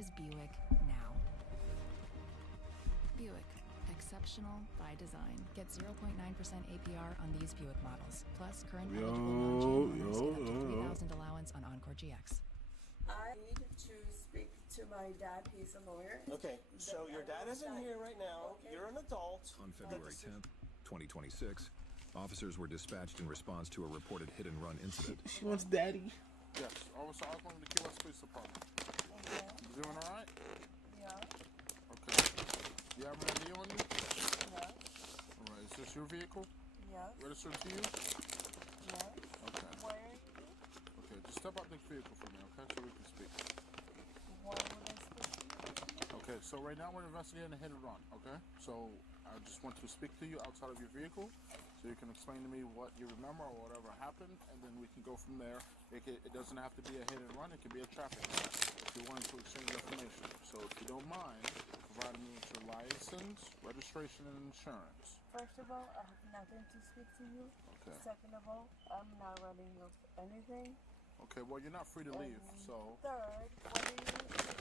is Buick now. Buick. Exceptional by design. Get 0.9% APR on these Buick models. Plus, current eligible non-chain owners get up to $3,000 allowance on Encore GX. I need to speak to my dad. He's a lawyer. Okay, so your dad isn't here right now. Okay. You're an adult. On February 10th, 2026, officers were dispatched in response to a reported hit-and-run incident. She wants daddy. Yes, Officer Osborne of the Key West Police Department. Okay. You doing all right? Yeah. Okay. You have an ID on you? Yeah. All right. Is this your vehicle? Yes. Registered to you? Yes. Okay. Where are you? Okay. Just step out this vehicle for me, okay? So we can speak. Why would I speak to you? Okay. So right now we're investigating a hit and run. Okay. So I just want to speak to you outside of your vehicle, so you can explain to me what you remember or whatever happened, and then we can go from there. It doesn't have to be a hit and run. It can be a traffic crash if you're wanting to exchange information. So if you don't mind providing me with your license, registration, and insurance. First of all, I have nothing to speak to you. Okay. Second of all, I'm not running of anything. Okay, well, you're not free to leave, so... Third, what are you looking for?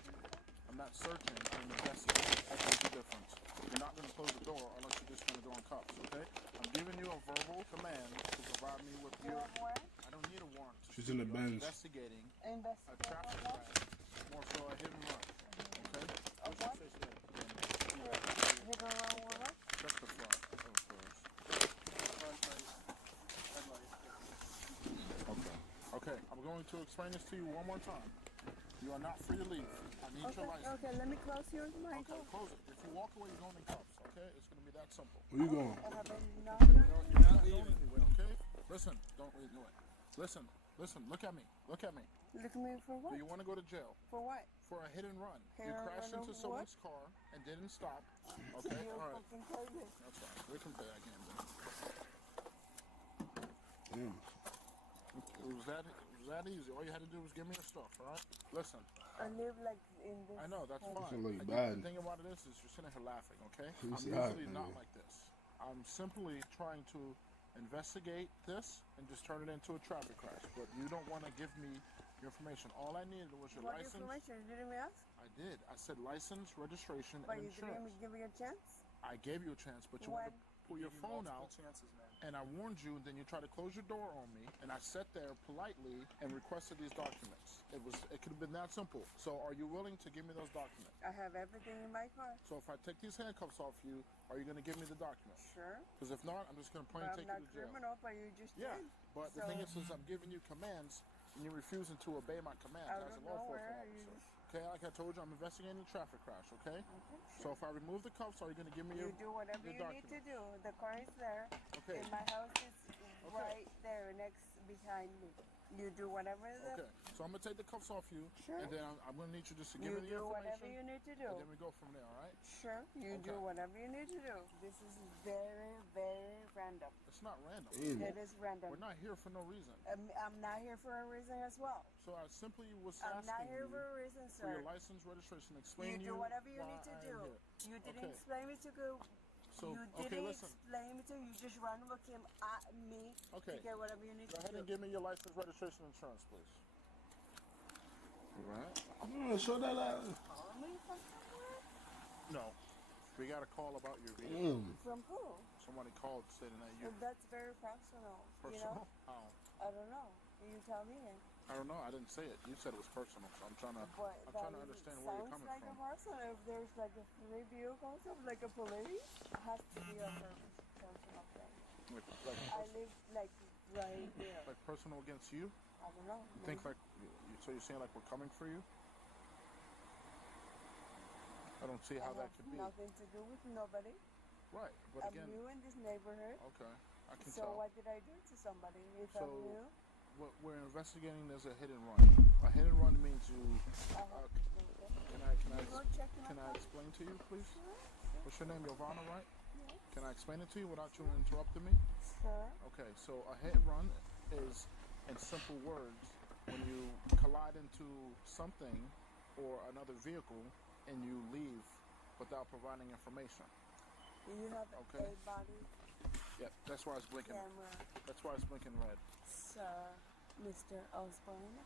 I'm not searching, I'm investigating. That's the difference. You're not going to close the door unless you're just going to go in cuffs, okay? I'm giving you a verbal command to provide me with your... warrant? I don't need a warrant. She's in the I'm bench. investigating a Investigate traffic what? crash, more so a hit and run, okay? What's your what? face here? Hit and run what? Check the front. Oh, first. Okay. Okay, I'm going to explain this to you one more time. You are not free to leave. I need your license. Okay, let me close yours, Michael. Okay, close it. If you walk away, you're going in cuffs, okay? It's going to be that simple. Where you going? I haven't not done You're not going anywhere, okay? Listen, don't leave anywhere. Listen, look at me. Look at me. Look at me for what? Do you want to go to jail? For what? For a hit and run. Hit You and crashed run into of someone's car and didn't stop. Okay, You're all right. fucking crazy. That's fine. We can play that game then. Damn. It was that easy. All you had to do was give me your stuff, all right? Listen. I live like in this. I know, that's house. fine. look bad. The thing about it is you're sitting here laughing, okay? You I'm see how- usually not like this. I'm simply trying to investigate this and just turn it into a traffic crash. But you don't want to give me your information. All I needed was your What license. information? You didn't ask? I did. I said license, registration, But and you didn't insurance. give me a chance? I gave you a chance, but you wanted to pull your phone out, and I warned you, and then you tried to close your door on me, and I sat there politely and requested these documents. It could have been that simple. So are you willing to give me those documents? I have everything in my car. So if I take these handcuffs off you, are you going to give me the documents? Sure. Because if not, I'm just going to But plain take I'm you not to jail. criminal, but you just Yeah, did. but the thing is I'm giving you commands, and you're refusing to obey my commands Out as of a law nowhere, enforcement you officer. Okay, like I told you, I'm investigating a traffic crash, okay? So if I remove the cuffs, are you going to give me You your do whatever your you need to do. The car is there. Okay. And my house is right there next behind me. You do whatever the... Okay, so I'm going to take the cuffs off you, Sure. and then I'm going to need you just to give You me the do information. whatever you need to do. And then we go from there, all right? Sure. You do Okay. whatever you need to do. This is very, very random. It's not random. Ew. It is random. We're not here for no reason. I'm not here for a reason as well. So I simply was I'm not asking here you for a reason, for your sir. license, registration, explain You do whatever you why need to I do. am here. You didn't Okay. explain me to go. So, You okay, didn't listen. explain me to. You just randomly came at me Okay. to get whatever you need Go to ahead do. and give me your license, registration, insurance, please. All right. Show that out. Call me from somewhere? No. We got a call about your vehicle. Damn. From who? Somebody called saying that you That's very personal. personal. You know? How? I don't know. You tell me. I don't know. I didn't say it. You said it was personal. So I'm trying to understand where you're sounds coming like from. a person. If there's like a three vehicles of like a police, it has to be a personal thing. I live like right there. Like personal against you? I don't know. You think like so you're saying like we're coming for you? I don't see how that could be. Nothing to do with nobody. Right, but I'm again, new in this neighborhood. okay, I can So tell. what did I do to somebody if So, I'm new? What we're investigating is a hit and run. A hit and run means you. I have, Can I Go check my car. explain to you, please? Sure. What's your name, Giovanna, right? Yes. Can I explain it to you without you interrupting me? Sure. Okay, so a hit and run is, in simple words, when you collide into something or another vehicle and you leave without providing information. You have Okay. a body Yeah, that's why it's blinking. camera. That's why it's blinking red. Sir, Mr. Osborne,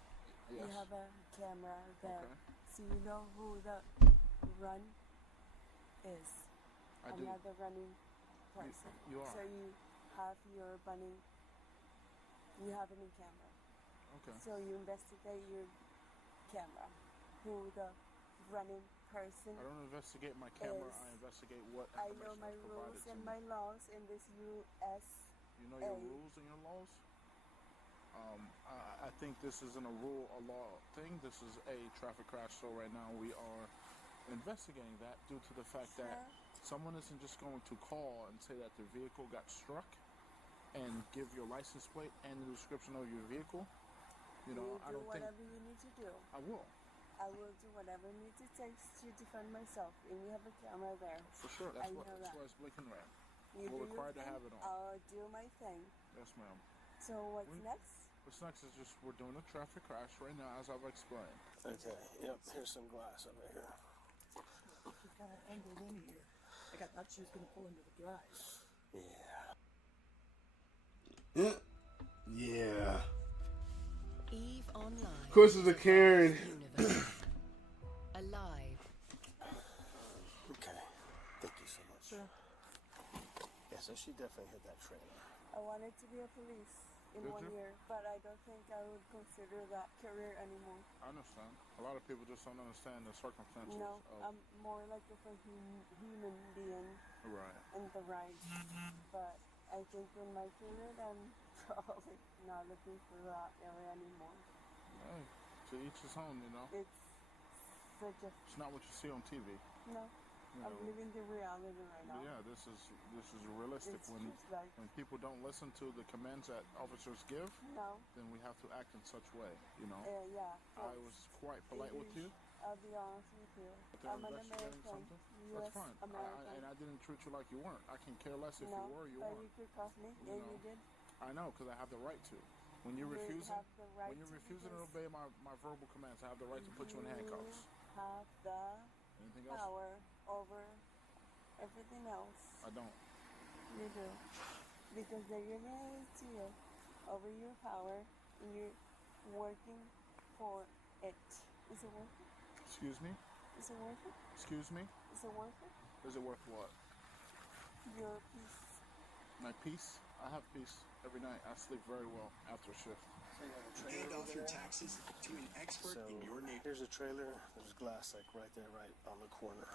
you Yes. have a camera there. Okay. So you know who the run is? I do. Another running person. You are. So you have your bunny. You have it in camera. Okay. So you investigate your camera. Who the running person? I don't investigate my camera. Is- I investigate what I know information my is provided rules to and me. my laws in this U.S. You know your A. rules and your laws? I think this isn't a rule, a law thing. This is a traffic crash. So right now we are investigating that due to the fact that someone isn't just going to call and say that their vehicle got struck and give your license plate and the description of your vehicle. You know, I do don't think whatever you need to do. I will. I will do whatever it needs to take to defend myself. And you have a camera there. For sure. That's I what know that's that. why it's blinking red. You We're do your required to thing, have it on. I'll do my thing. Yes, ma'am. So what's next? What's next is just we're doing a traffic crash right now, as I've explained. Okay, yep, here's some glass over here. She kind of angled in here. Like I thought she was going to pull into the drive. Yeah. Yeah. Eve Online. Of course, it's a Karen. Universe. Alive. Okay, thank you so much. Sure. Yeah, so she definitely hit that trailer. I wanted to be a police in Did 1 you? year, but I don't think I would consider that career anymore. I understand. A lot of people just don't understand the circumstances No, of I'm more like a human being right. in the ride. But I think in my career, I'm probably not looking for that area anymore. Hey, to each his own, you know. It's such a It's not what you see on TV. no. You I'm know. living the reality right now. Yeah, this is realistic. It's When just like people don't listen to the commands that officers give, no. then we have to act in such way. You know. Yeah. I was quite polite with you. I'll be honest with you. They're I'm an investigating American. something? U.S. That's fine. American. And I didn't treat you like you weren't. I can care less if no, you were or you but weren't. you could cross me, You and know. you did. I know, because I have the right to. When you're You refusing, have the right when you're to refusing to because obey my verbal commands, I have the right to put you in handcuffs. You have the Anything else? power over everything else. I don't. You do. Because they're giving it to you over your power, and you're working for it. Is it worth it? Excuse me? Is it worth it? Excuse me? Is it worth it? Is it worth what? Your peace. My peace? I have peace every night. I sleep very well after a shift. Hand off your taxes to an expert So in your neighborhood. here's a trailer. There's glass like right there, right on the corner.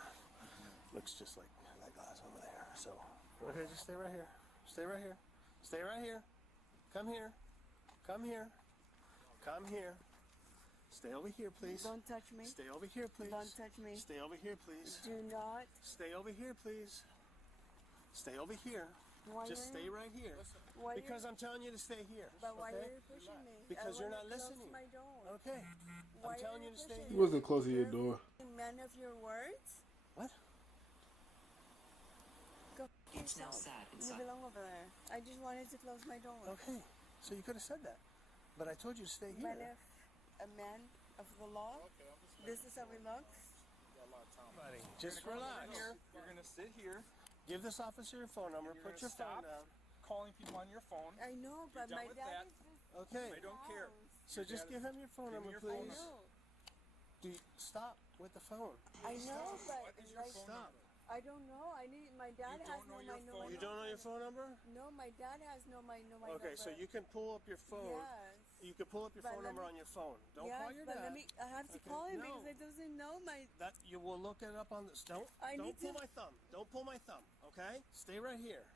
Looks just like that glass over there. So okay, just stay right here. Stay right here. Stay right here. Come here. Come here. Come here. Stay over here, please. Don't touch me. Stay over here, please. Don't touch me. Stay over here, please. Do not. Stay over here, please. Stay over here. Why Just are stay you- right here. Why Because you're, I'm telling you to stay here. But why okay? are you pushing me? Because I you're wanna not close listening. My door. Okay. Why I'm telling are you to stay pushing He here. wasn't closing your door. You're a man of your words. What? Go f- yourself. You belong over there. I just wanted to close my door. Okay. So you could have said that. But I told you to stay here. But if a man of the law, this is how he looks. Buddy, just relax. You're gonna sit here. Give this officer your phone number. You're Put gonna your phone stop down. calling people on your phone. I know, but done my with dad that. is just Okay. I don't care. So just give him your phone Give number, me your phone please. No. Stop with the phone. I know, but What is your like, phone Stop. I don't know. I need my dad You has don't know no your my no phone my You don't know your phone number? No, my dad has no my Okay, so number. you can pull up your phone. Yes. You can pull up your But phone let number me- on your phone. Don't yes, call your but dad. I have to Okay, call him no. because he doesn't know my. That you will look it up on this. Don't need pull to- my thumb. Don't pull my thumb. Okay? Stay right here.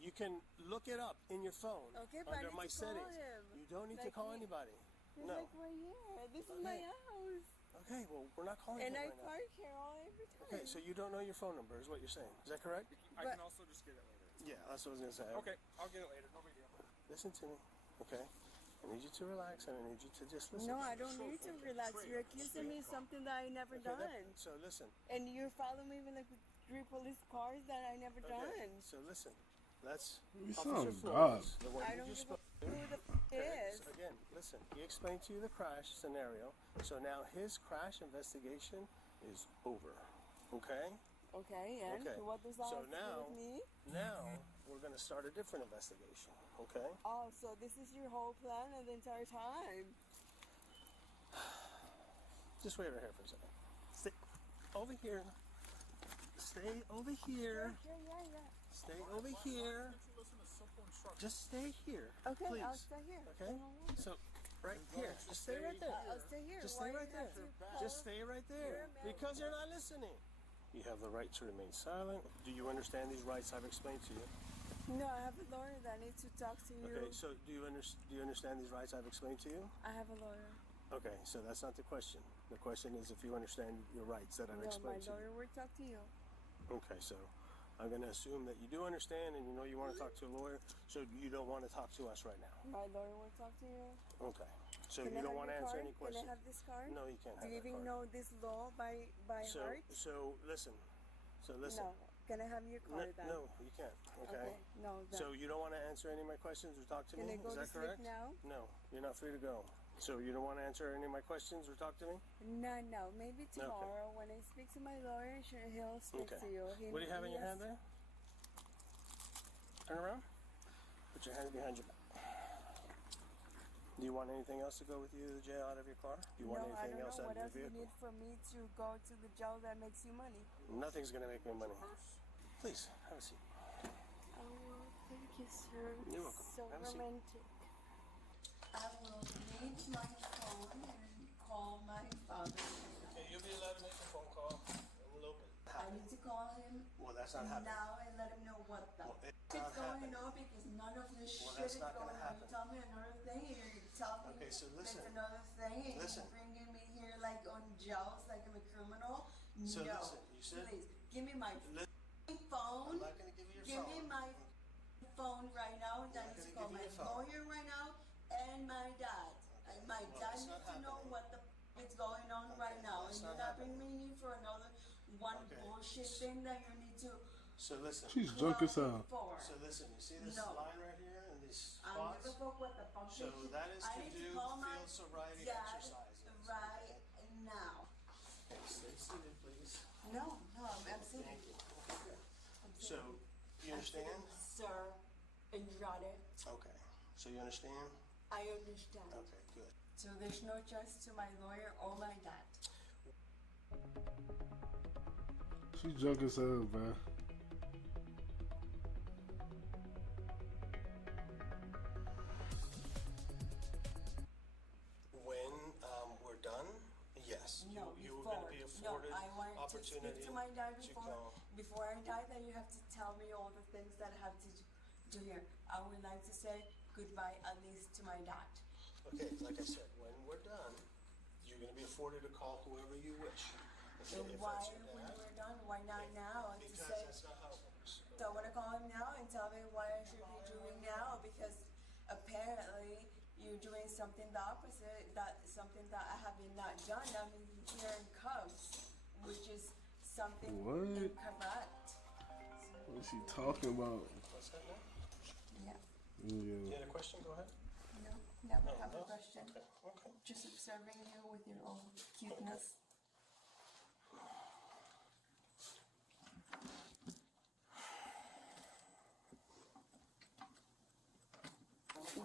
You can look it up in your phone Okay, but I under need my to call settings. him. You don't need to Like call he- anybody. He's No. like right here. This is my Okay. house, Okay, well we're not calling and him I right now. park here all every time. Okay, so you don't know your phone number is what you're saying. Is that correct? I But- can also just get it later. Yeah, that's what I was gonna say. Okay, I'll get it later. No big deal. Listen to me, okay? I need you to relax and I need you to just listen. No, I don't need to relax. You're accusing me of something that I never Okay, done, so listen. and you're following me with like 3 police cars that I never Okay, done. so listen. That's You Officer sound Flores, the one I you don't just give a spoke. who the Okay, is. so again, listen. He explained to you the crash scenario. So now his crash investigation is over. Okay? Okay, and Okay. what does that So have to do now- with me? Now we're gonna start a different investigation. Okay? Oh, so this is your whole plan of the entire time? Just wait right here for a second. Stay over here. Stay over here. Yeah. Stay over here. Listen to simple instructions. Just stay here. Okay, please. I'll stay here. Okay? So, right here. Just stay right there. I'll stay here. Just Why stay you right there. have to Just stay right there. Because you're not listening. You have the right to remain silent. Do you understand these rights I've explained to you? No, I have a lawyer that needs to talk to you. Okay, so do you understand these rights I've explained to you? I have a lawyer. Okay, so that's not the question. The question is if you understand your rights that I've No, my explained to you. lawyer will talk to you. Okay, so I'm going to assume that you do understand and you know you want to talk to a lawyer, so you don't want to talk to us right now. My lawyer will talk to you. Okay, so Can I you don't have want to your answer card? any questions? Can I have this card? No, you can't have Do you that even card. know this law by heart? So listen. So listen. No. Can I have your card then? No, you can't. Okay. No. Then. So you don't want to answer any of my questions or talk to Can me? I go Is to that sleep correct? now? No, you're not free to go. So you don't want to answer any of my questions or talk to me? No. Maybe tomorrow when I speak to my lawyer, he'll speak to you. What do you have in your hand there? Turn around. Put your hands behind your back. Do you want anything else to go with you to the jail out of your car? Do you want No, I anything don't else know out what of else your you vehicle? need for me to go to the jail that makes you money. Nothing's going to make me money. Please, have a seat. Oh, thank you, sir. You're welcome. So Have a seat. romantic. I will need my phone and call my father. Okay, you'll be allowed to make a phone call in a little bit. I need to call him Well, that's not happening. now and let him know what the Well, it's is not going happening. on because none of this Well, shit that's is not going gonna on. You happen. tell me another thing and you tell me Okay, so listen. there's another thing and Listen. you're bringing me here like on jails like I'm a criminal. So no, listen, you said- please give me my phone. I'm not going to give you your Give phone. me my phone right now. I'm I not need to gonna call give my you your phone. lawyer right now and my dad. And my Well, dad that's needs not to know happening. what the is going on right now. that's And you're not not bringing me here for another one Okay. bullshit thing that you need to. So listen. She's drunk as hell. For. So listen, you see this No. line right here and these I don't spots? give a fuck what the fuck So they- that is I to need do call my field sobriety dad exercises. right now. Okay, stay seated, please. No, I'm sitting. Thank you. I'm So, sitting. you understand? Sir, Andrade, Okay. So you understand? I understand. Okay, good. So there's no choice to my lawyer or my dad. She's drunk as hell, man. When we're done, yes, No, you were before. going to be afforded no, I wanted to opportunity speak to my dad to before. call. Before I die, then you have to tell me all the things that I have to do here. I would like to say goodbye at least to my dad. Okay, like I said, when we're done, you're going to be afforded to call whoever you wish. Okay, And if why, that's your when dad, we're done, why not now? To because say, that's not how it works. so I want to call him now and tell me what I should be doing now because apparently you're doing something the opposite, something that I have been not done. I'm here in cuffs, which is something What? incorrect. What's she talking about? What's that now? Yeah. You Yeah. had a question? Go ahead. No, never No, have no? a question. Okay, okay. Just observing you with your own cuteness.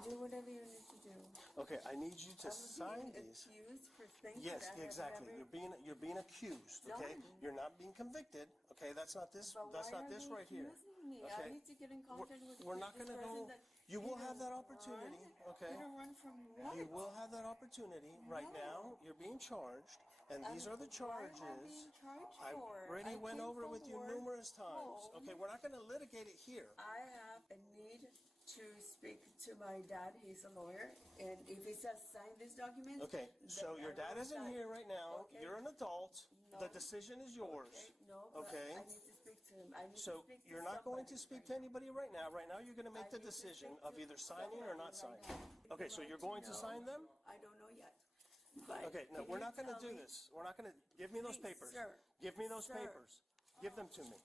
Do whatever you need to do. Okay, I need you to I'm sign being these. accused for things Yes, that I have exactly. never- You're being accused. Okay, No. you're not being convicted. Okay, that's not this. But That's why not are this they right here. accusing me? Okay. I need to get in contact with We're not this going to person go. that You will have that run. opportunity. Okay. You don't run from what? You will have that opportunity. Right now, you're being charged, and these are the charges. What am I being charged I for? already I went came over it from with you work numerous times. home. Okay, we're not going to litigate it here. I have a need to speak to my dad. He's a lawyer, and if he says sign this document. Okay, so then your I dad will isn't sign. here right now. Okay. You're an adult. No. The decision is yours. Okay, no, but Okay. I need to speak to him. I need So to speak to you're not going to somebody speak right to anybody right now. Right now, you're going to I make the need to decision speak of to either signing or not somebody signing. right now. Okay, Would so you you're like going to know? sign them? I don't know yet. But Okay, no, can we're you not going to tell do me- this. We're not going to, give me those Please, papers. sir. Give me those Sir. papers. Give them to me.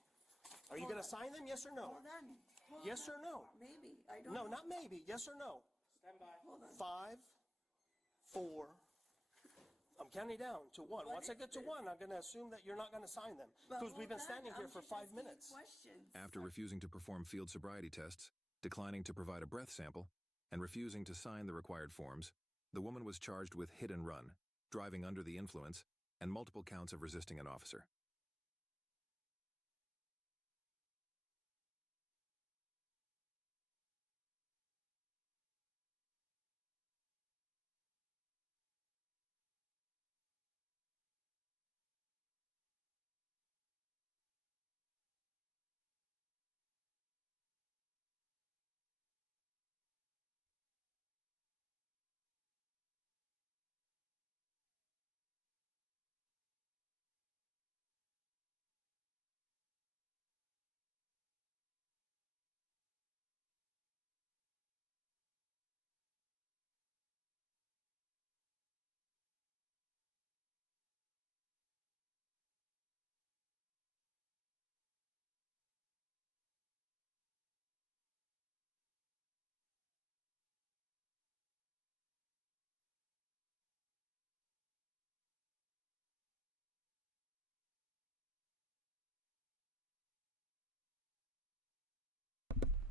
Are you Hold going to on. sign them, yes or no? Hold on. Hold Yes on. or no? Maybe. I don't No, know. not maybe, yes or no? Hold on. 5, 4, I'm counting down to 1. What Once I is get to this? 1, I'm going to assume that you're not going to sign them. But Because we've been hold on, standing here I'm for just 5 asking you minutes. questions. After refusing to perform field sobriety tests, declining to provide a breath sample, and refusing to sign the required forms, the woman was charged with hit and run, driving under the influence, and multiple counts of resisting an officer.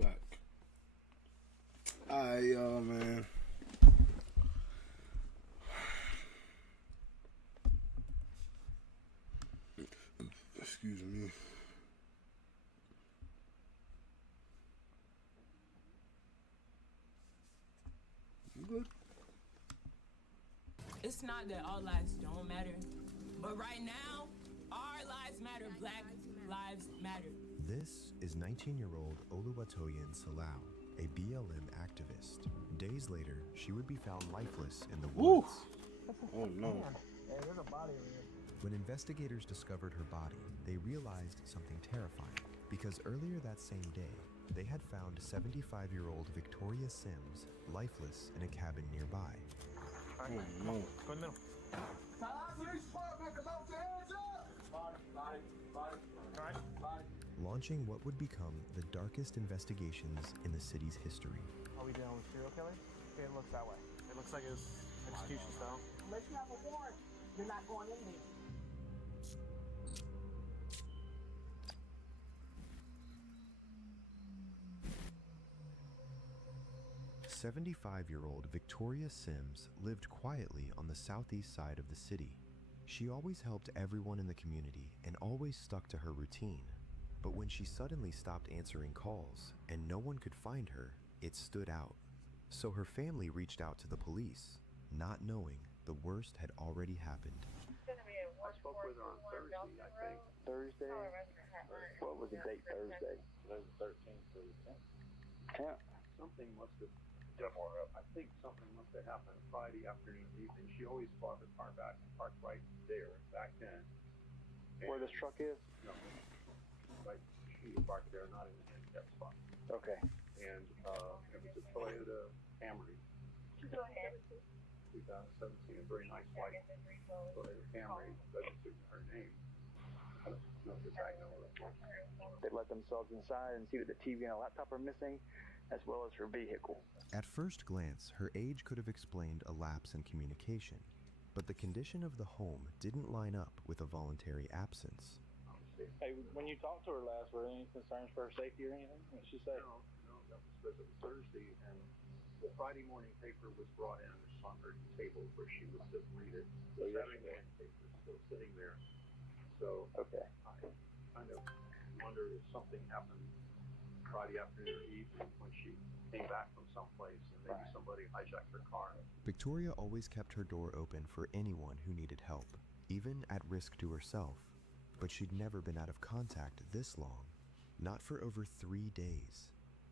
Back. Alright, y'all, man. Excuse me. You good? It's not that all lives don't matter, but right now, our lives matter. Black lives matter. This is 19-year-old Oluwatoyin Salau, a BLM activist. Days later, she would be found lifeless in the woods. Oh no. Hey, there's a body over here. When investigators discovered her body, they realized something terrifying, because earlier that same day, they had found 75-year-old Victoria Sims lifeless in a cabin nearby. Oh no. Go in the middle. Launching what would become the darkest investigations in the city's history. Are we dealing with serial killer? Okay, it looks that way. It looks like it's execution style. Unless you have a warrant, you're not going in there. 75-year-old Victoria Sims lived quietly on the southeast side of the city. She always helped everyone in the community and always stuck to her routine. But when she suddenly stopped answering calls and no one could find her, it stood out. So her family reached out to the police, not knowing the worst had already happened. I spoke with her on Thursday, I think. Thursday? What was the date Thursday? It was the 13th or the 10th. Yeah. Something must have, I think something must have happened Friday afternoon, evening. She always brought her car back and parked right there, back then. Where this truck is? No. Right, she parked there, not in the handicap spot. Okay. And it was a Toyota Camry. Go ahead. 2017, a very nice white Toyota Camry, registered in her name. I don't know if it's They let themselves inside and see that the TV and a laptop are missing, as well as her vehicle. At first glance, her age could have explained a lapse in communication, but the condition of the home didn't line up with a voluntary absence. Hey, when you talked to her last, were there any concerns for her safety or anything? What did she say? No, that was because it was Thursday, and the Friday morning paper was brought in. It's on her table where she was to read it. The Saturday morning paper is still sitting there. So, okay. I kind of wonder if something happened Friday afternoon or evening when she came back from someplace and maybe somebody hijacked her car. Victoria always kept her door open for anyone who needed help, even at risk to herself. But she'd never been out of contact this long, not for over 3 days.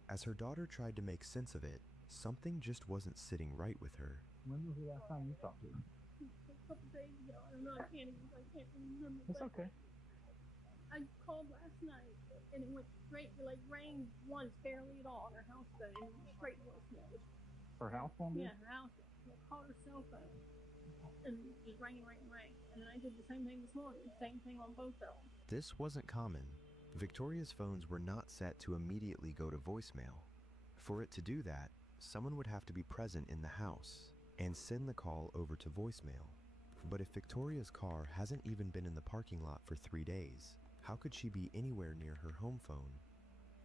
As her daughter tried to make sense of it, something just wasn't sitting right with her. When was the last time you talked to her? A couple days ago. I don't know. I can't remember. It's okay. I called last night and it went straight to rang once barely at all on her house phone and straight voicemail. Her house phone? Yeah, her house phone. I called her cell phone and just rang. And then I did the same thing this morning. Same thing on both of them. This wasn't common. Victoria's phones were not set to immediately go to voicemail. For it to do that, someone would have to be present in the house and send the call over to voicemail. But if Victoria's car hasn't even been in the parking lot for 3 days, how could she be anywhere near her home phone?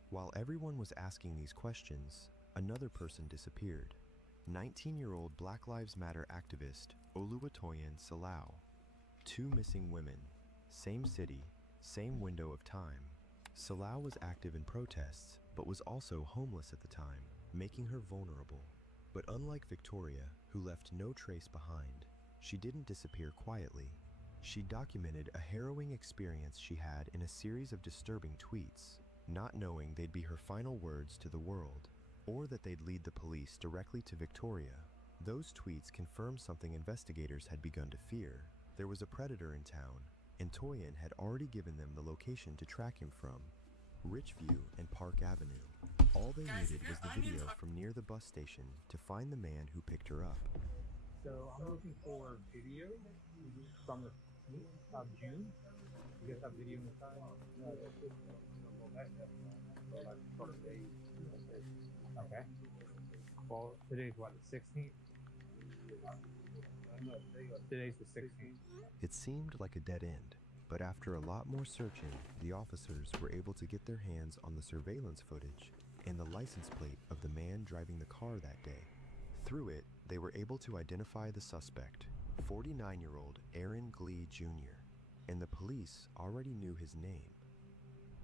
While everyone was asking these questions, another person disappeared. 19-year-old Black Lives Matter activist Oluwatoyin Salau. 2 missing women, same city, same window of time. Salau was active in protests, but was also homeless at the time, making her vulnerable. But unlike Victoria, who left no trace behind, she didn't disappear quietly. She documented a harrowing experience she had in a series of disturbing tweets, not knowing they'd be her final words to the world, or that they'd lead the police directly to Victoria. Those tweets confirmed something investigators had begun to fear. There was a predator in town, and Toyin had already given them the location to track him from: Richview and Park Avenue. All they needed was the video from near the bus station to find the man who picked her up. So I'm looking for video from the 15th of June. You guys have video in the time? Okay. Well, today's what, the 16th? Today's the 16th. It seemed like a dead end, but after a lot more searching, the officers were able to get their hands on the surveillance footage and the license plate of the man driving the car that day. Through it, they were able to identify the suspect, 49-year-old Aaron Glee Jr., and the police already knew his name.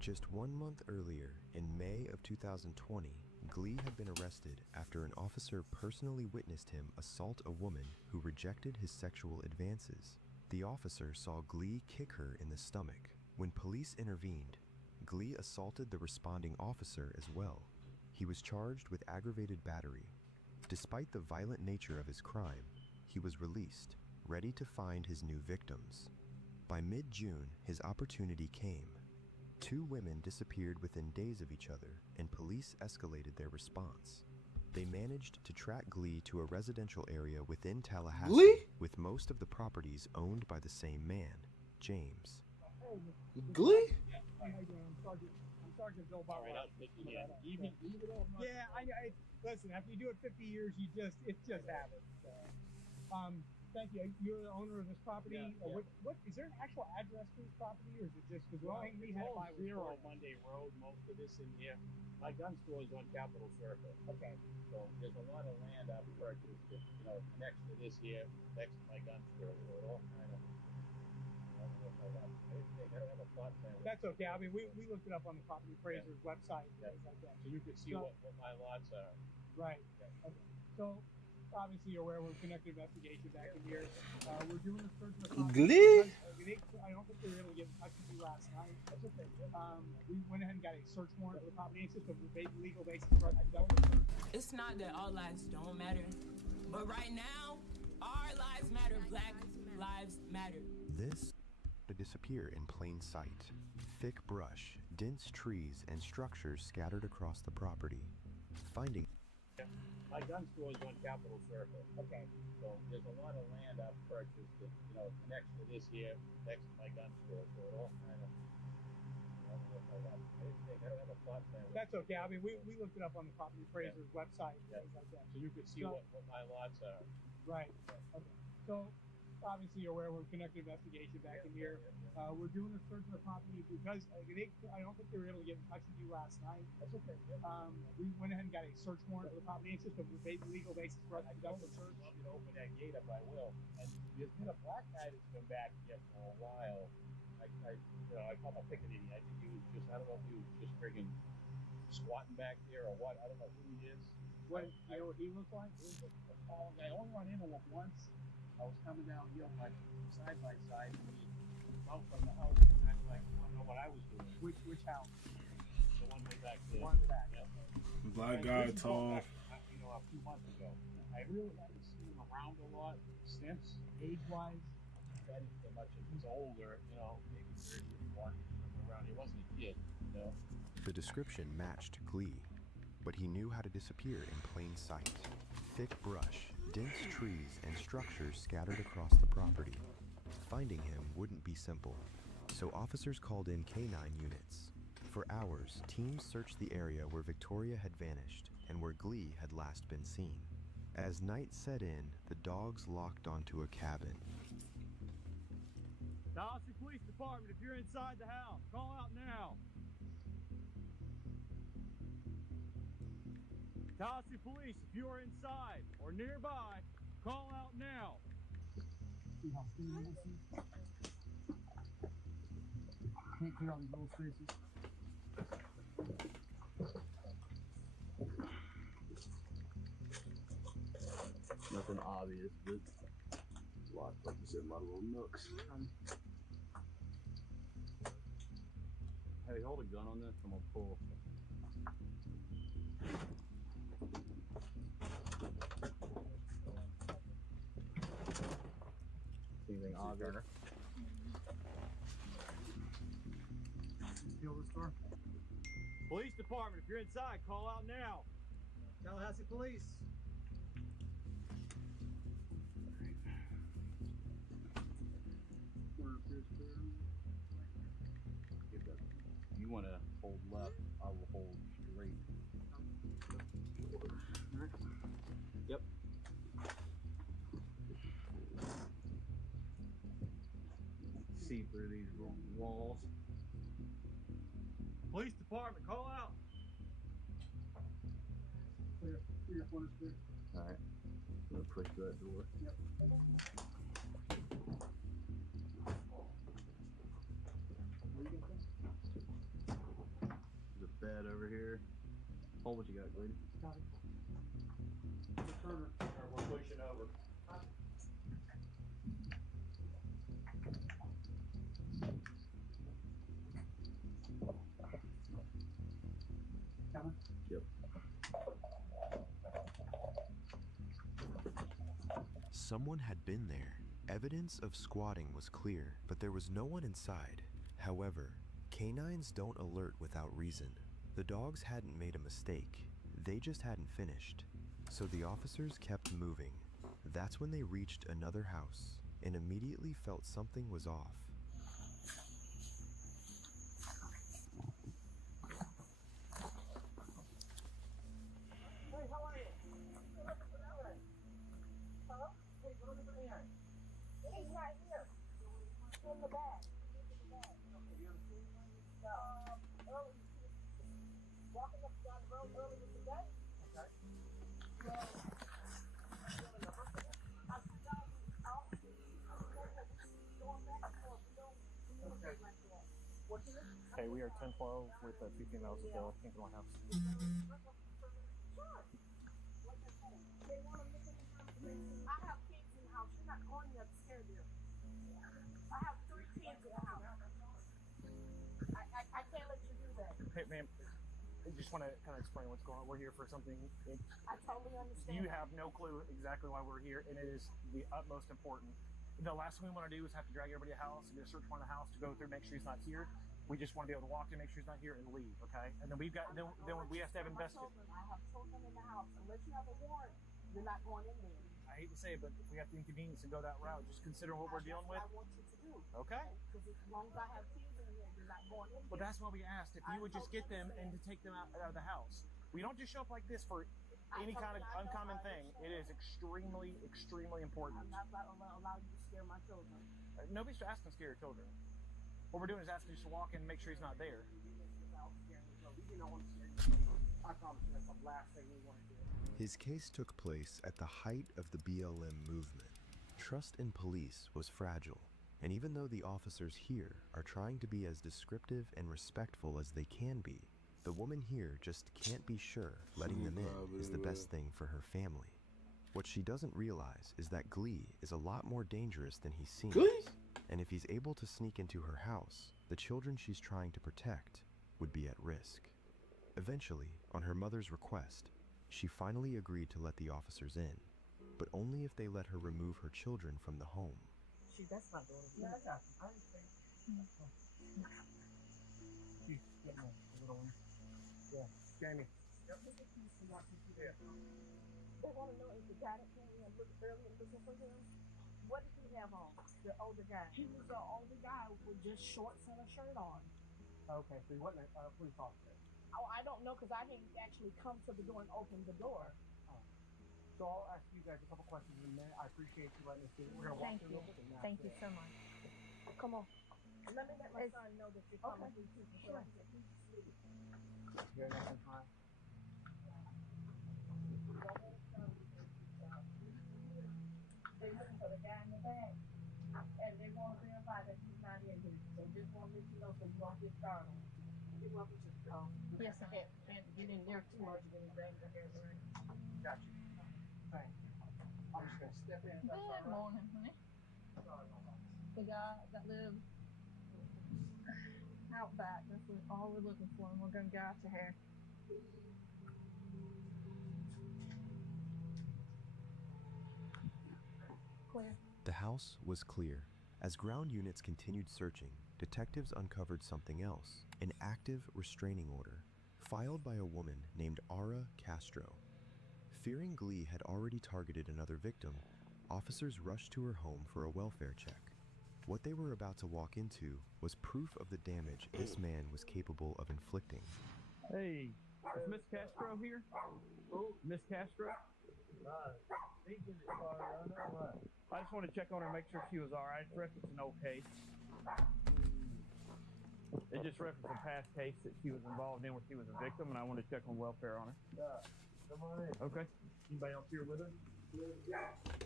Just 1 month earlier, in May of 2020, Glee had been arrested after an officer personally witnessed him assault a woman who rejected his sexual advances. The officer saw Glee kick her in the stomach. When police intervened, Glee assaulted the responding officer as well. He was charged with aggravated battery. Despite the violent nature of his crime, he was released, ready to find his new victims. By mid-June, his opportunity came. 2 women disappeared within days of each other, and police escalated their response. They managed to track Glee to a residential area within Tallahassee, with most of the properties owned by the same man, James. Glee? I'm Sergeant Bill Butler. Yeah, listen, after you do it 50 years, it just happens. Thank you. You're the owner of this property. Yeah. What is there an actual address to this property, or is it just because we had Home Zero Monday Road, most of this in here. My gun store is on Capitol Circle. Okay. So there's a lot of land I've purchased that, connects to this here, next to my gun store. So it all kind of, I don't have a plot plan. That's okay. I mean, we looked it up on the property appraiser's website. Yeah. Things like that. So you could see what my lots are. Right. Okay. So obviously you're aware we're conducting investigation back in here. We're doing a search of the property. Glee? I don't think they were able to get in touch with you last night. That's okay. We went ahead and got a search warrant for the property. It's just a legal basis for us to go with the search. It's not that all lives don't matter, but right now, our lives matter. Black lives matter. This to disappear in plain sight. Thick brush, dense trees, and structures scattered across the property. Finding My gun store is on Capitol Circle. Okay. So there's a lot of land I've purchased that, connects to this here, next to my gun store. So it all kind of, I don't have a plot plan. That's okay. I mean, we looked it up on the property appraiser's website. Things like that. So you could see what my lots are. Right. Okay. So obviously you're aware we're conducting investigation back in here. We're doing a search of the property because I don't think they were able to get in touch with you last night. That's okay. We went ahead and got a search warrant for the property. It's just a legal basis for us to conduct the search. Love you to open that gate up, I will. And there's been a black guy that's been back here for a while. I call him a pickaninny. I think he was just, I don't know if he was just friggin' squatting back there or what. I don't know who he is. What he looked like? He was a tall guy. I only run into him once. I was coming down here like side by side, and he out from the house, and I was like, I don't know what I was doing. Which house? The one way back there. The one in the back. Yep. Black guy, tall. Back, a few months ago. I really haven't seen him around a lot since. Age-wise? I didn't say much. He's older, maybe 30, 40, something around. He wasn't a kid, The description matched Glee, but he knew how to disappear in plain sight. Thick brush, dense trees, and structures scattered across the property. Finding him wouldn't be simple, so officers called in K-9 units. For hours, teams searched the area where Victoria had vanished and where Glee had last been seen. As night set in, the dogs locked onto a cabin. Tallahassee Police Department, if you're inside the house, call out now. Tallahassee Police, if you are inside or nearby, call out now. See how stable this is? Can't clear all these little spaces. Nothing obvious, but a lot, like you said, a lot of little nooks. Hey, hold a gun on this. I'm gonna pull. Anything obvious? Feel this door? Police department, if you're inside, call out now. Tallahassee Police. You want to hold left, I will hold straight. Yep. See through these walls. Police department, call out. Clear your corners clear. Alright. I'm gonna push that door. Yep. There's a bed over here. Hold what you got, Grady. Got it. The Turner. We're pushing over. Coming? Yep. Someone had been there. Evidence of squatting was clear, but there was no one inside. However, canines don't alert without reason. The dogs hadn't made a mistake. They just hadn't finished. So the officers kept moving. That's when they reached another house and immediately felt something was off. Hey, how are you? Hello? Hey, what are you doing here? He's right here. In the bag. Early. Walking up down the road earlier today. Okay. Okay, we are 1012 with two females at the Kingston House. I have kids in the house. You're not going up to scare them. I have 3 kids in the house. I can't let you do that. Hey, ma'am, I just want to kind of explain what's going on. We're here for something. I totally understand. You have no clue exactly why we're here, and it is the utmost important. The last thing we want to do is have to drag everybody to the house and get a search warrant of the house to go through, make sure he's not here. We just want to be able to walk in, make sure he's not here, and leave. Okay? And then we've got then we have to have investigation. I have children in the house. Unless you have a warrant, you're not going in there. I hate to say it, but if we have to inconvenience and go that route, just consider what we're dealing with. That's what I want you to do. Okay? Because as long as I have kids in here, you're not going in there. Well, that's why we asked if you would just get them and to take them out of the house. We don't just show up like this for any kind of uncommon thing. It is extremely, extremely important. I'm not going to allow you to scare my children. Nobody's asking to scare your children. What we're doing is asking you to walk in and make sure he's not there. I promise you that's the last thing we want to do. His case took place at the height of the BLM movement. Trust in police was fragile, and even though the officers here are trying to be as descriptive and respectful as they can be, the woman here just can't be sure letting them in is the best thing for her family. What she doesn't realize is that Glee is a lot more dangerous than he seems. And if he's able to sneak into her house, the children she's trying to protect would be at risk. Eventually, on her mother's request, she finally agreed to let the officers in, but only if they let her remove her children from the home. That's not doing it. Yeah, I understand. You get my little one. Yeah. Jamie. They want to know if the guy that came in and looked earlier looking for him, what did he have on? The older guy. He was the older guy with just shorts and a shirt on. Okay, so you wasn't a police officer. Oh, I don't know because I didn't actually come to the door and open the door. So I'll ask you guys a couple questions in a minute. I appreciate you letting us do it. We're going to walk through real quick. Thank you so much. Come on. Let me let my son know that you're coming through too. Sure. Very nice and high. They're looking for the guy in the back. And they want to verify that he's not in here. So just want to let you know so you don't get startled. You're welcome to yes, I had to get in there too much when you bang the hair. Got you. Thank you. I'm just gonna step in. Good morning, honey. The guy that lives out back. That's all we're looking for, and we're gonna get out your hair. Clear. The house was clear. As ground units continued searching, detectives uncovered something else, an active restraining order, filed by a woman named Ara Castro. Fearing Glee had already targeted another victim, officers rushed to her home for a welfare check. What they were about to walk into was proof of the damage this man was capable of inflicting. Hey, is Miss Castro here? Oh, Miss Castro? I just want to check on her, make sure she was all right. It's referencing an old case. It just referenced a past case that she was involved in where she was a victim, and I want to check on welfare on her. Come on in. Okay. Anybody else here with her?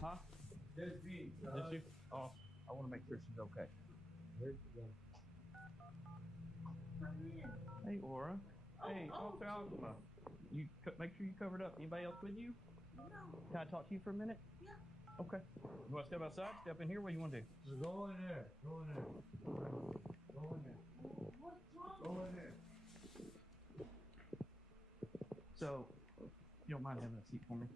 Huh? Just me. Just you? Oh, I want to make sure she's okay. Where'd she go? Hey, Aura. Hey, Officer Alcama. You make sure you covered up. Anybody else with you? No. Can I talk to you for a minute? Yeah. Okay. You want to step outside? Step in here? What do you want to do? Just go in there. Go in there. Go in there. What's wrong? Go in there. So, you don't mind having a seat for me?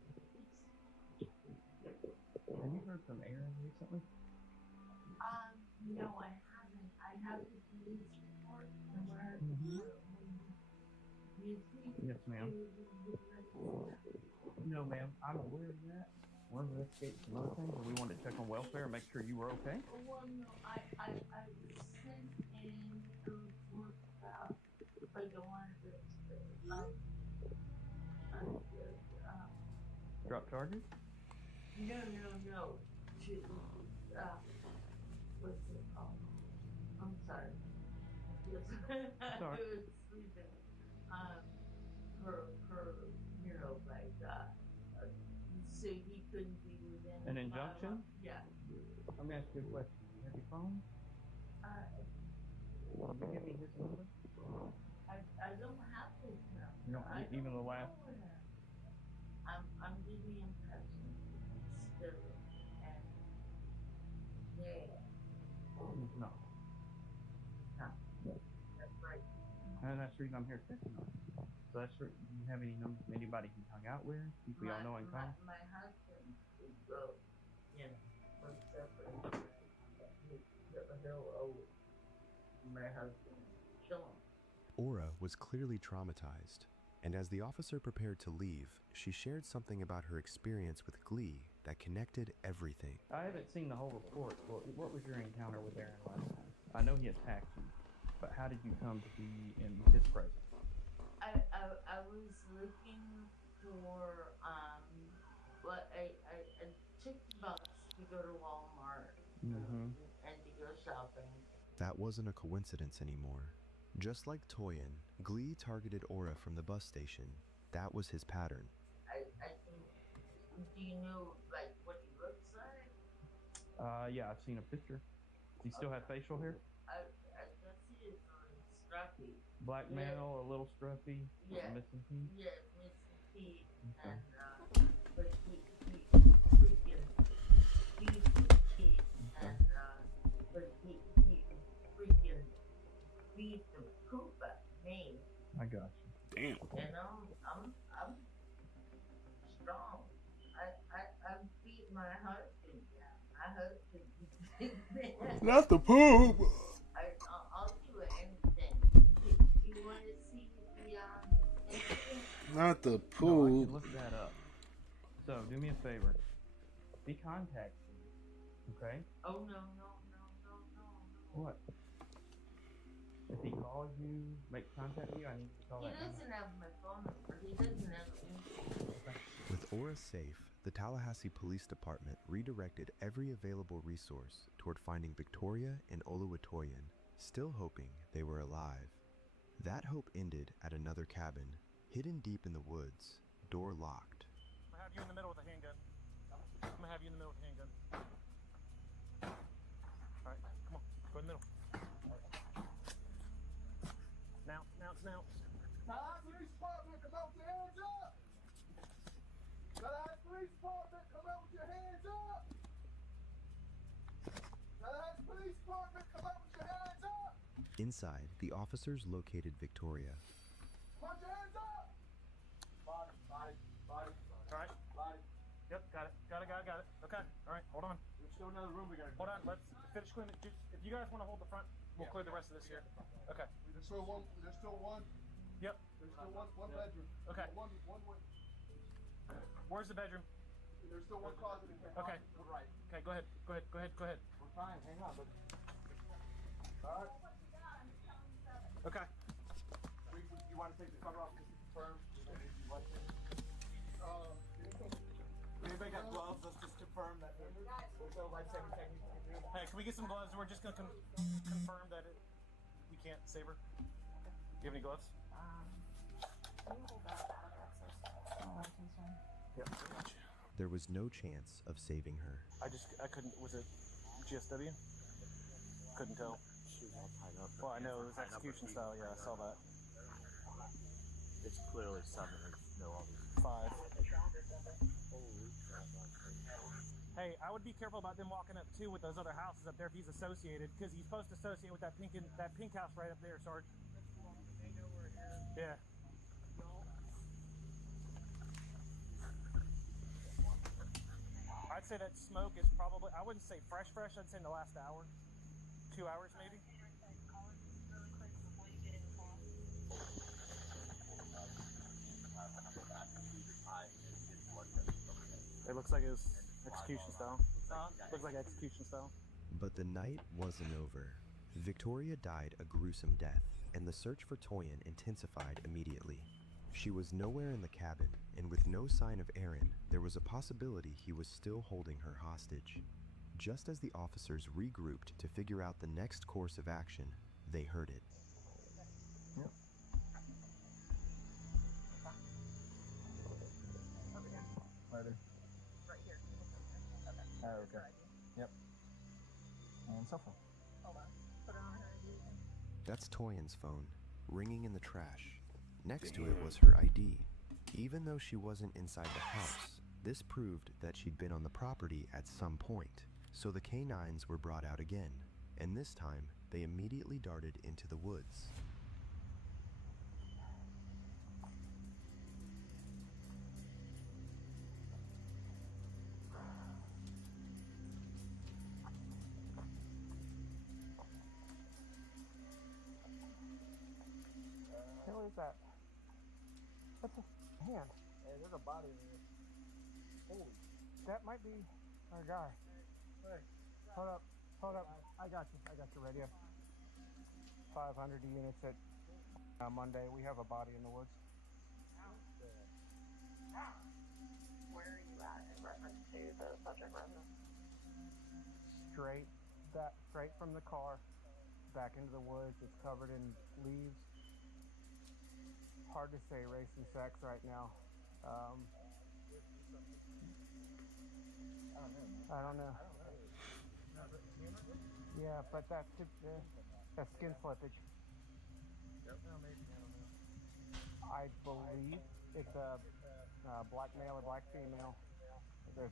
Have you heard from Aaron recently? No, I haven't. I have the police report from where Yes, ma'am. No, ma'am. I'm aware of that. We're investigating some other things, and we wanted to check on welfare and make sure you were okay. Well, no, I sent in a report about, like, the one Drop charges? No. To, what's it called? I'm sorry. Yes. Sorry. I was sleeping. So he couldn't be within. An injunction? Yeah. Let me ask you a question. You have your phone? Can you give me his number? I don't have his number. You don't, even the last. I'm giving him impression still, and yeah. No. That's right. And that's the reason I'm here checking on you. So that's do you have any numbers of anybody he hung out with? People y'all know in common? My husband is was separate. My husband kill him. Aura was clearly traumatized, and as the officer prepared to leave, she shared something about her experience with Glee that connected everything. I haven't seen the whole report. What was your encounter with Aaron last time? I know he attacked you, but how did you come to be in his presence? I was looking for I took the bus to go to Walmart and to go shopping. That wasn't a coincidence anymore. Just like Toyin, Glee targeted Aura from the bus station. That was his pattern. I think, do you know like what he looks like? Yeah, I've seen a picture. You still have facial hair? I guess he is scruffy. Black male, a little scruffy, missing teeth? Yeah, missing teeth, okay. And but he freaking teeth, and but he freaking beat the poop out of me. I got you. Damn. And I'm strong. I beat my husband down. My husband. Not the poop. I'll do anything. You want to see the Not the poop. No, I can look that up. So do me a favor. He contacts you, okay? Oh no. What? If he calls you, makes contact with you, I need to call that number. He doesn't have my phone number. He doesn't have anything. With Aura safe, the Tallahassee Police Department redirected every available resource toward finding Victoria and Oluwatoyin, still hoping they were alive. That hope ended at another cabin, hidden deep in the woods, door locked. I'm gonna have you in the middle with a handgun. I'm gonna have you in the middle with a handgun. in the middle. Now. Tallahassee Police Department, come out with your hands up! Tallahassee Police Department, come out with your hands up! Tallahassee Police Department, come out with your hands up! Inside, the officers located Victoria. Put your hands up! Body. All right. Body. Yep, got it. Okay, all right, hold on. There's still another room we gotta Hold on, let's finish cleaning. If you guys want to hold the front, we'll clear the rest of this here. Okay. There's still one. Yep. There's still one bedroom. Okay. One way. Where's the bedroom? There's still one closet in here. Okay. Right. Okay, go ahead. We're fine. Hang on, but. All right. Okay. You want to take the cover off? Confirm. Anybody got gloves? Let's just confirm that there's no life-saving technique. Hey, can we get some gloves? We're just gonna confirm that we can't save her. Do you have any gloves? Yep. There was no chance of saving her. I couldn't. Was it GSW? Couldn't tell. She was all tied up. Well, I know it was execution style. Yeah, I saw that. It's clearly 7. No, all these 5. Hey, I would be careful about them walking up too with those other houses up there if he's associated, because he's supposed to associate with that pink house right up there, Sarge. Yeah. I'd say that smoke is probably, I wouldn't say fresh, I'd say in the last hour. 2 hours maybe. It looks like it was execution style. Looks like execution style. But the night wasn't over. Victoria died a gruesome death, and the search for Toyin intensified immediately. She was nowhere in the cabin, and with no sign of Aaron, there was a possibility he was still holding her hostage. Just as the officers regrouped to figure out the next course of action, they heard it. Yep. Right there. Right here. Oh, okay. Yep. And cell phone. Hold on. Put it on her ID. That's Toyin's phone, ringing in the trash. Next to it was her ID. Even though she wasn't inside the house, this proved that she'd been on the property at some point. So the canines were brought out again, and this time they immediately darted into the woods. What is that? What's a hand? Hey, there's a body in here. Holy. That might be our guy. Hey. Hold up. I got you radio. 500 units at Monday. We have a body in the woods. Where are you at in reference to the subject residence? Straight from the car, back into the woods. It's covered in leaves. Hard to say race and sex right now. I don't know. Yeah, but that's skin slippage. I believe it's a black male or black female. There's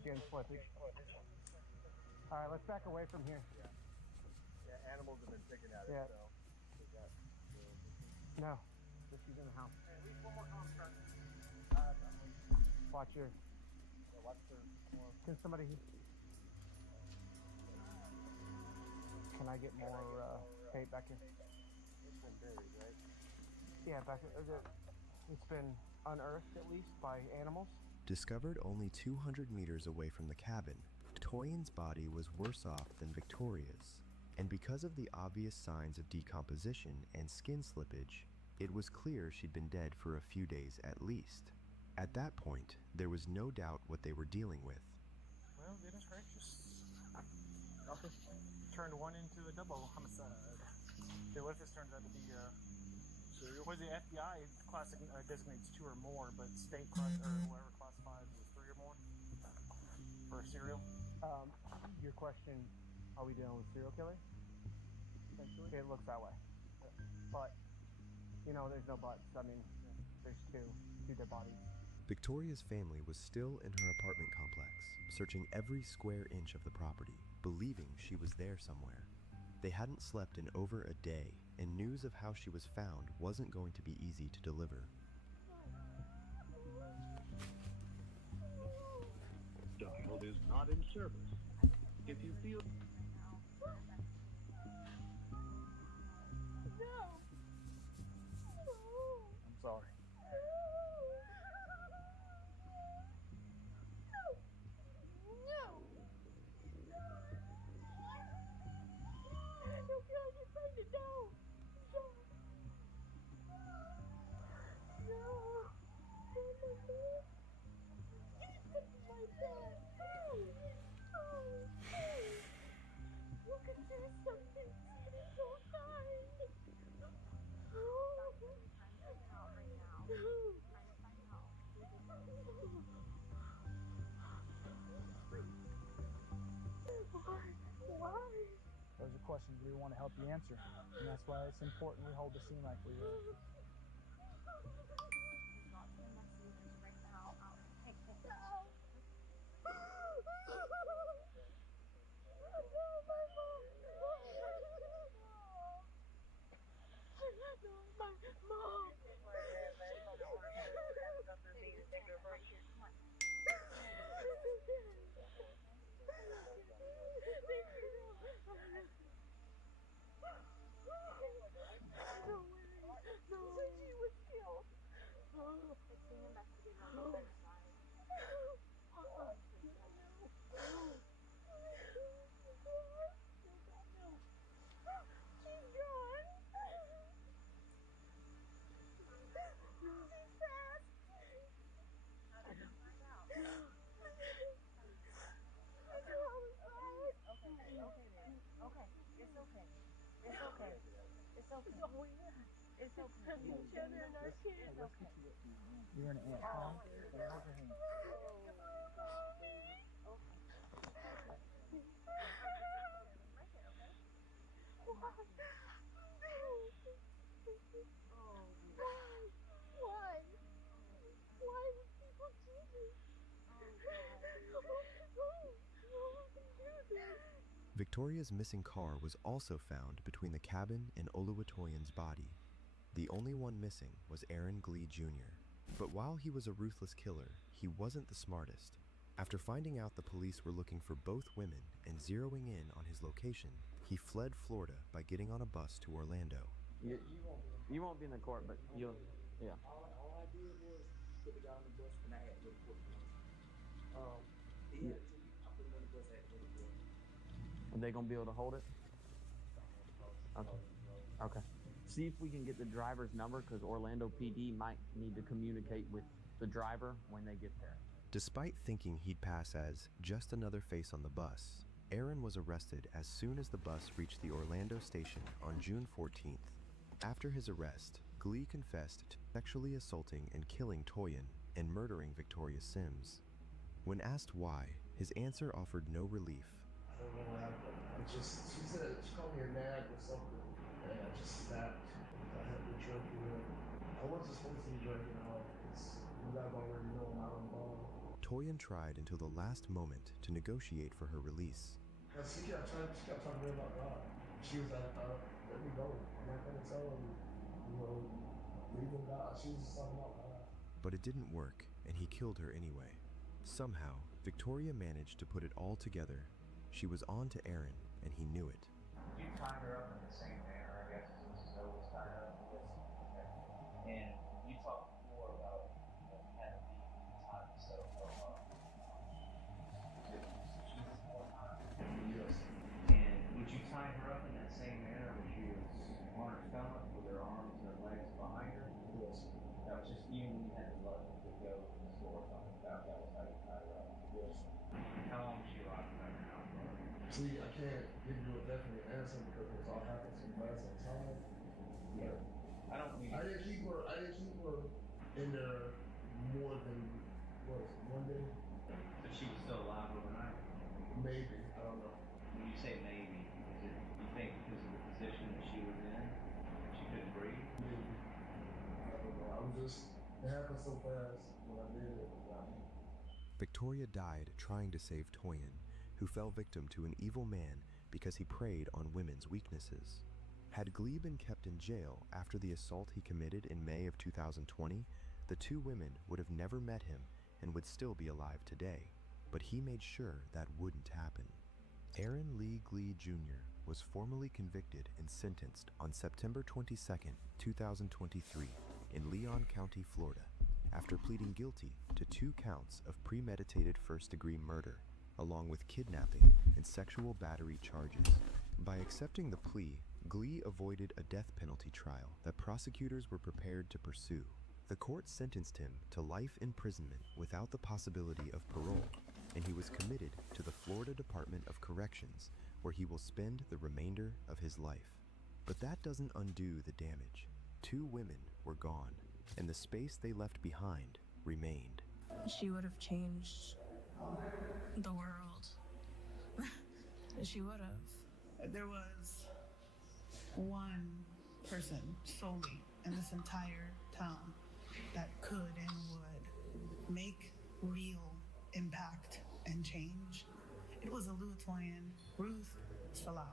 skin slippage. All right, let's back away from here. Yeah, animals have been picking at it, Yeah. so. No, she's in the house. Watch her. Can somebody? Can I get more tape back here? It's been buried, right? Yeah, back here. It's been unearthed at least by animals. Discovered only 200 meters away from the cabin, Toyin's body was worse off than Victoria's, and because of the obvious signs of decomposition and skin slippage, it was clear she'd been dead for a few days at least. At that point, there was no doubt what they were dealing with. Well, goodness gracious. Okay. Turned one into a double homicide. Okay, what if this turns out to be serial? What is the FBI designates 2 or more, but state or whoever classifies as 3 or more for a serial? Your question: are we dealing with serial killer? It looks that way. But, you know, there's no buts. I mean, there's two dead bodies. Victoria's family was still in her apartment complex, searching every square inch of the property, believing she was there somewhere. They hadn't slept in over a day, and news of how she was found wasn't going to be easy to deliver. Dial is not in service. If you feel... No! I'm sorry. Those are questions we want to help you answer, and that's why it's important we hold the scene like we are. You're an ant, huh? Let me hold your hand. Victoria's missing car was also found between the cabin and Oluwatoyin's body. The only one missing was Aaron Glee Jr. But while he was a ruthless killer, he wasn't the smartest. After finding out the police were looking for both women and zeroing in on his location, he fled Florida by getting on a bus to Orlando. You won't be in the court, but you'll, yeah. All I did was put the guy on the bus when I had to go to court. He had to, I put him on the bus, I had to go to court. Are they gonna be able to hold it? Okay. Okay. See if we can get the driver's number, because Orlando PD might need to communicate with the driver when they get there. Despite thinking he'd pass as just another face on the bus, Aaron was arrested as soon as the bus reached the Orlando station on June 14th. After his arrest, Glee confessed to sexually assaulting and killing Toyin and murdering Victoria Sims. When asked why, his answer offered no relief. I don't know what happened. She said, she called me a nag or something, and I just snapped. I had been drinking. I wasn't supposed to be drinking at all. You guys already know I'm out on ball. Toyin tried until the last moment to negotiate for her release. She kept talking to me about God. She was like, let me go. I'm not going to tell him, leave him God. She was just talking about God. But it didn't work, and he killed her anyway. Somehow, Victoria managed to put it all together. She was on to Aaron, and he knew it. You tied her up in the same manner, I guess, as Zoe was tied up. And you talked before about having the time to settle her up. Yes. And would you tie her up in that same manner when she was on her stomach with her arms and her legs behind her? Yes. That was just even when you had to let her go to the store or something, that was how you tied her up. Yes. How long was she locked up in her house? See, I can't give you a definite answer because it all happens in class and time. Yeah. I didn't keep her in there more than, one day? But she was still alive overnight? Maybe, I don't know. When you say maybe, is it, you think because of the position that she was in? She couldn't breathe? Maybe. I don't know. I was just, it happened so fast when I did it. Victoria died trying to save Toyin, who fell victim to an evil man because he preyed on women's weaknesses. Had Glee been kept in jail after the assault he committed in May of 2020, the two women would have never met him and would still be alive today. But he made sure that wouldn't happen. Aaron Lee Glee Jr. was formally convicted and sentenced on September 22, 2023, in Leon County, Florida, after pleading guilty to 2 counts of premeditated first-degree murder, along with kidnapping and sexual battery charges. By accepting the plea, Glee avoided a death penalty trial that prosecutors were prepared to pursue. The court sentenced him to life imprisonment without the possibility of parole, and he was committed to the Florida Department of Corrections, where he will spend the remainder of his life. But that doesn't undo the damage. 2 women were gone, and the space they left behind remained. She would have changed the world. She would have. There was one person solely in this entire town that could and would make real impact and change. It was a Louisiana Ruth Salau.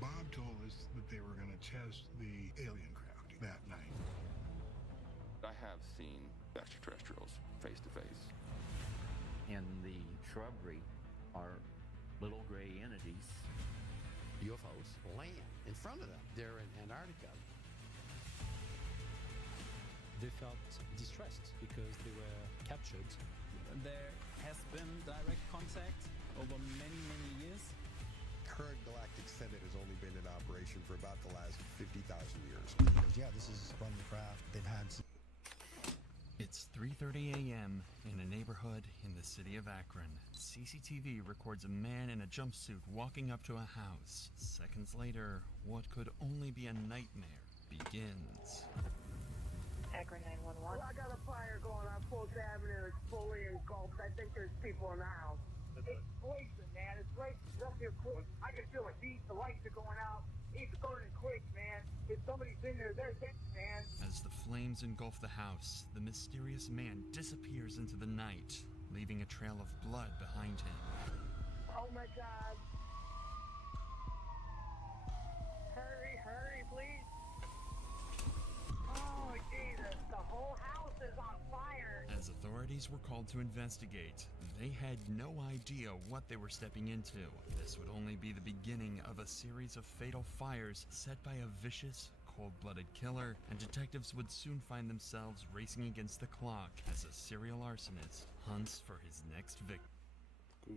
Bob told us that they were going to test the alien craft that night. I have seen extraterrestrials face to face. In the shrubbery are little gray entities. UFOs land in front of them. They're in Antarctica. They felt distressed because they were captured. There has been direct contact over many, many years. Current Galactic Senate has only been in operation for about the last 50,000 years. Because, yeah, this is one craft they've had. It's 3:30 a.m. in a neighborhood in the city of Akron. CCTV records a man in a jumpsuit walking up to a house. Seconds later, what could only be a nightmare begins. Akron 911. I got a fire going on 4th Avenue. It's fully engulfed. I think there's people in the house. It's blazing, man. It's blazing. It's up here quick. I can feel it. The lights are going out. It's burning quick, man. If somebody's in there, they're dead, man. As the flames engulf the house, the mysterious man disappears into the night, leaving a trail of blood behind him. Oh my God. Hurry, please. Oh, Jesus. The whole house is on fire. As authorities were called to investigate, they had no idea what they were stepping into. This would only be the beginning of a series of fatal fires set by a vicious, cold-blooded killer, and detectives would soon find themselves racing against the clock as a serial arsonist hunts for his next victim.